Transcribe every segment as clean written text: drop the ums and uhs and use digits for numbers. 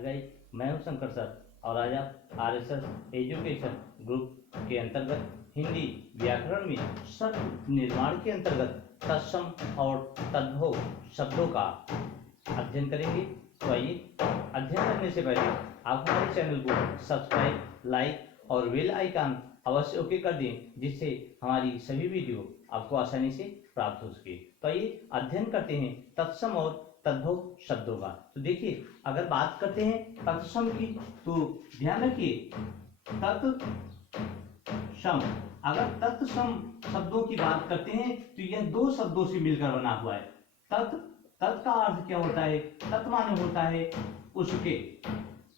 Hi guys, मैं हूं Shankar sir और आज आप आरएसएस एजुकेशन ग्रुप के अंतर्गत हिंदी व्याकरण में शब्द निर्माण के अंतर्गत तत्सम और तद्भव शब्दों का अध्ययन करेंगे। तो आइए, अध्ययन करने से पहले आप हमारे चैनल को सब्सक्राइब, लाइक और बेल आइकन अवश्य ओके कर दें, जिससे हमारी सभी वीडियो आपको आसानी से प्राप्त हो सके। तो आइए अध्ययन करते हैं तत्सम और तद्भव शब्दों का। तो देखिए, अगर बात करते हैं तत्सम की तो ध्यान रखिए, तत्सम, अगर तत्सम शब्दों की बात करते हैं तो यह दो शब्दों से मिलकर बना हुआ है। तत् का अर्थ क्या होता है? तत् माने होता है उसके,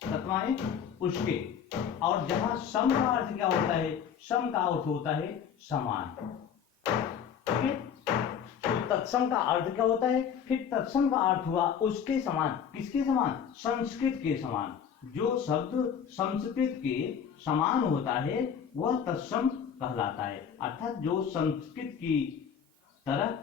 तत् माने उसके, और जहां सम का अर्थ क्या होता है? सम का अर्थ होता है समान। ठीक है, तत्सम का अर्थ क्या होता है? फिर तत्सम का अर्थ हुआ उसके समान। किसके समान? संस्कृत के समान। जो शब्द संस्कृत के समान होता है वह तत्सम कहलाता है। अर्थात जो संस्कृत की तरह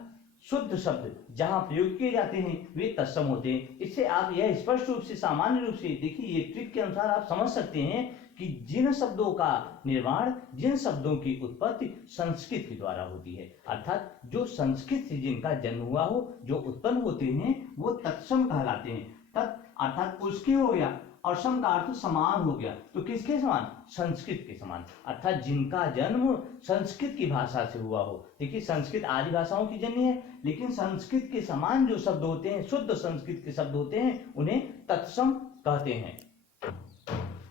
शुद्ध शब्द जहां प्रयोग किए जाते हैं वे तत्सम होते हैं। इससे आप यह स्पष्ट रूप से, सामान्य रूप से देखिए, ये ट्रिक के अनुसार आप समझ सकते हैं कि जिन शब्दों का निर्माण, जिन शब्दों की उत्पत्ति संस्कृत के द्वारा होती है, अर्थात जो संस्कृत से जिनका जन्म हुआ हो, जो उत्पन्न होते हैं, वो तत्सम कहलाते हैं। तत् अर्थात उसके हो गया और सम का अर्थ समान हो गया। तो किसके समान? संस्कृत के समान, अर्थात जिनका जन्म संस्कृत की भाषा से हुआ हो। देखिए, संस्कृत आदि भाषाओं की जननी है, लेकिन संस्कृत के समान जो शब्द होते हैं, शुद्ध संस्कृत के शब्द होते हैं, उन्हें तत्सम कहते हैं।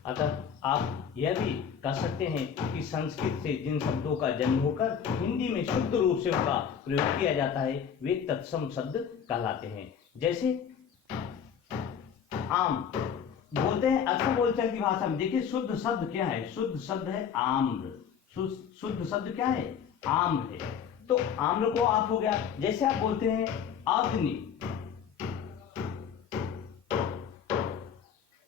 अतः आप यह भी कह सकते हैं कि संस्कृत से जिन शब्दों का जन्म होकर हिंदी में शुद्ध रूप से उनका प्रयोग किया जाता है वे तत्सम शब्द कहलाते हैं। जैसे आम बोलते हैं अक्सर बोलचाल की भाषा में। देखिए, शुद्ध शब्द क्या है? शुद्ध शब्द है आम्र। शुद्ध शब्द क्या है? आम्र है। तो आम्र को आप हो गया। जैसे आप बोलते हैं अग्नि,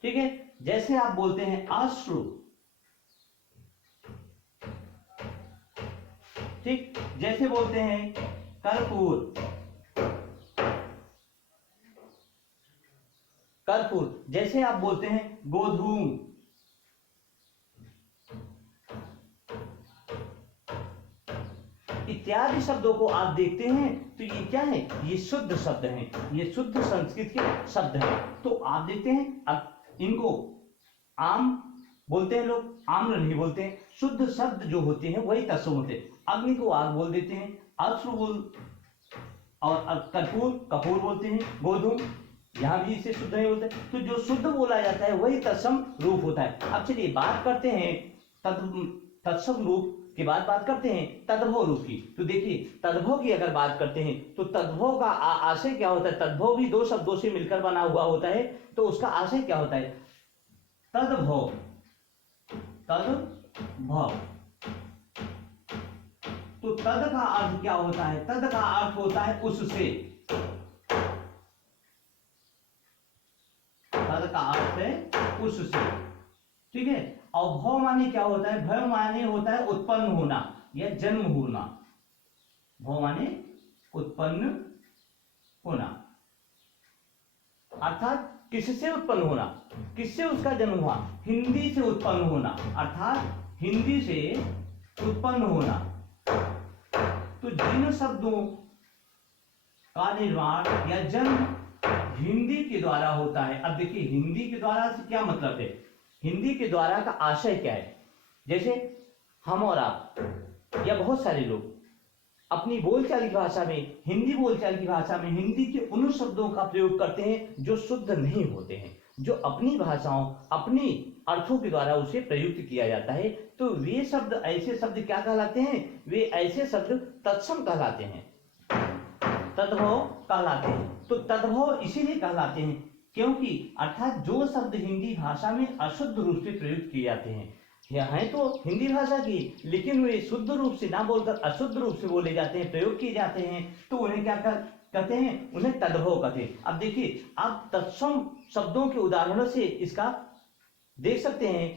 ठीक है, जैसे आप बोलते हैं अश्रु, ठीक, जैसे बोलते हैं कर्पूर, कर्पूर, जैसे आप बोलते हैं गोधूम, इत्यादि शब्दों को आप देखते हैं तो ये क्या है? ये शुद्ध शब्द हैं, ये शुद्ध संस्कृत के शब्द हैं। तो आप देखते हैं, अब इनको आम बोलते हैं लोग, आम्र नहीं बोलते हैं। शुद्ध शब्द जो होते हैं वही तत्सम होते हैं। अग्नि को आग बोल देते हैं, अश्रु बोल, और कर्पूर कपूर बोलते हैं, गोधूम यहां भी इसे शुद्ध नहीं बोलते। तो जो शुद्ध बोला जाता है वही तत्सम रूप होता है। अब चलिए बात करते हैं तत्सम रूप के बाद बात करते हैं तद्भव रूप की। तो देखिए, तद्भव की अगर बात करते हैं तो तद्भव का आशय क्या होता है? तद्भव भी दो शब्दों से मिलकर बना हुआ होता है। तो उसका आशय क्या होता है? तद्भव, तद्भव। तो तद का अर्थ क्या होता है? तद का अर्थ होता है उससे। तद का अर्थ है उससे, ठीक है। और भव माने क्या होता है? भव माने होता है उत्पन्न होना या जन्म होना। भव माने उत्पन्न होना, अर्थात किससे उत्पन्न होना? किससे उसका जन्म हुआ? हिंदी से उत्पन्न होना, अर्थात हिंदी से उत्पन्न होना। तो जिन शब्दों का निर्माण या जन्म हिंदी के द्वारा होता है। अब देखिए, हिंदी के द्वारा से क्या मतलब है? हिंदी के द्वारा का आशय क्या है? जैसे हम और आप या बहुत सारे लोग अपनी बोलचाल की भाषा में, हिंदी बोलचाल की भाषा में हिंदी के उन शब्दों का प्रयोग करते हैं जो शुद्ध नहीं होते हैं, जो अपनी भाषाओं, अपनी अर्थों के द्वारा उसे प्रयुक्त किया जाता है। तो वे शब्द, ऐसे शब्द क्या कहलाते हैं? वे ऐसे शब्द तत्सम कहलाते हैं, तद्भव कहलाते हैं। तो तद्भव इसीलिए कहलाते हैं क्योंकि, अर्थात जो शब्द हिंदी भाषा में अशुद्ध रूप से प्रयुक्त किए जाते हैं, यह है तो हिंदी भाषा की, लेकिन वे शुद्ध रूप से ना बोलकर अशुद्ध रूप से बोले जाते हैं, प्रयोग किए जाते हैं, तो उन्हें क्या कहते हैं? उन्हें तद्भव कहते हैं। अब देखिए, आप तत्सम शब्दों के उदाहरणों से इसका देख सकते हैं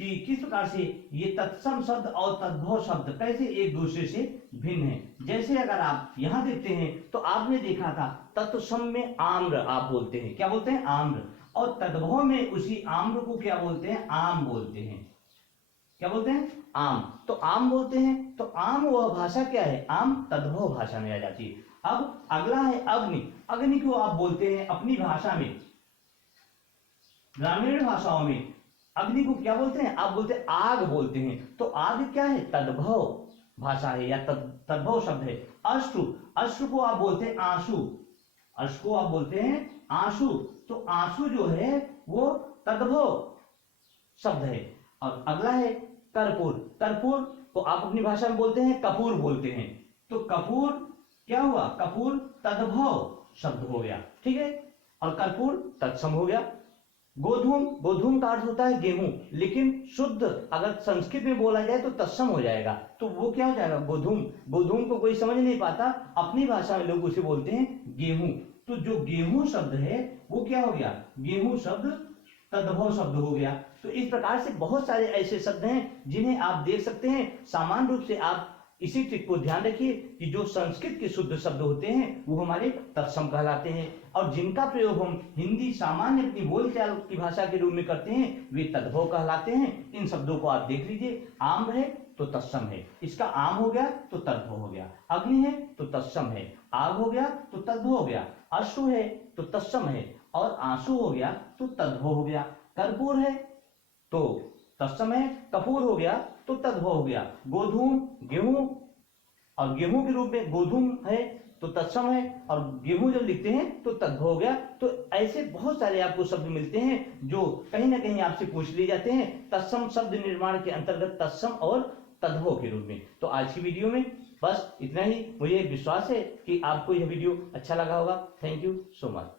कि किस प्रकार से ये तत्सम शब्द और तद्भव शब्द कैसे एक दूसरे से भिन्न है। जैसे अगर आप यहां देखते हैं तो आपने देखा था तत्सम में आम्र आप बोलते हैं। क्या बोलते हैं? आम्र। और तद्भव में उसी आम्र को क्या बोलते हैं, आम बोलते हैं। क्या बोलते हैं, आम। तो आम बोलते हैं, तो आम वह भाषा क्या है, आम तद्भव भाषा में आ जाती है। अब अगला है अग्नि। अग्नि को आप बोलते हैं अपनी भाषा में, ग्रामीण भाषाओं में अग्नि को क्या बोलते हैं, आप बोलते हैं आग बोलते हैं। तो आग क्या है, तद्भव भाषा है या तद्भव शब्द है। अश्रु, अश्रु को आप बोलते हैं आंसू, अश्रु को आप बोलते हैं आंसू। तो आंसू जो है वो तद्भव शब्द है। और अगला है कर्पूर। कर्पूर को आप अपनी भाषा में बोलते हैं कपूर बोलते हैं। तो कपूर क्या हुआ, कपूर तद्भव शब्द हो गया, ठीक है। और कर्पूर तत्सम हो गया। गोधूम, गोधूम का अर्थ होता है गेहूं, लेकिन शुद्ध अगर संस्कृत में बोला जाए तो तत्सम हो जाएगा, तो वो क्या हो जाएगा, गोधूम। गोधूम को कोई समझ नहीं पाता, अपनी भाषा में लोग उसे बोलते हैं गेहूं। तो जो गेहूं शब्द है वो क्या हो गया, गेहूं शब्द तद्भव शब्द हो गया। तो इस प्रकार से बहुत सारे ऐसे शब्द हैं जिन्हें आप देख सकते हैं। सामान्य रूप से आप इसी ट्रिक को ध्यान रखिए कि जो संस्कृत के शुद्ध शब्द होते हैं वो हमारे तत्सम कहलाते हैं, और जिनका प्रयोग हम हिंदी सामान्य अपनी बोलचाल की भाषा के रूप में करते हैं वे तद्भव कहलाते हैं। इन शब्दों को आप देख लीजिए, आम है तो तत्सम है, इसका आम हो गया तो तद्भव हो गया। अग्नि है तो तत्सम है, आग हो गया तो तद्भव हो गया। अश्रु है तो तत्सम है, और आंसू हो गया तो तद्भव हो गया। कर्पूर है तो तत्सम है, कपूर हो गया तो तद्भव हो गया। गोधूम गेहूं, और गेहूं के रूप में गोधूम है तो तत्सम है, और गेहूं जब लिखते हैं तो तद्भव हो गया। तो ऐसे बहुत सारे आपको शब्द मिलते हैं जो कहीं ना कहीं आपसे पूछ लिए जाते हैं तत्सम शब्द निर्माण के अंतर्गत, तत्सम और तद्भव के रूप में। तो आज की वीडियो में बस इतना ही। मुझे विश्वास है कि आपको यह वीडियो अच्छा लगा होगा। Thank you so much.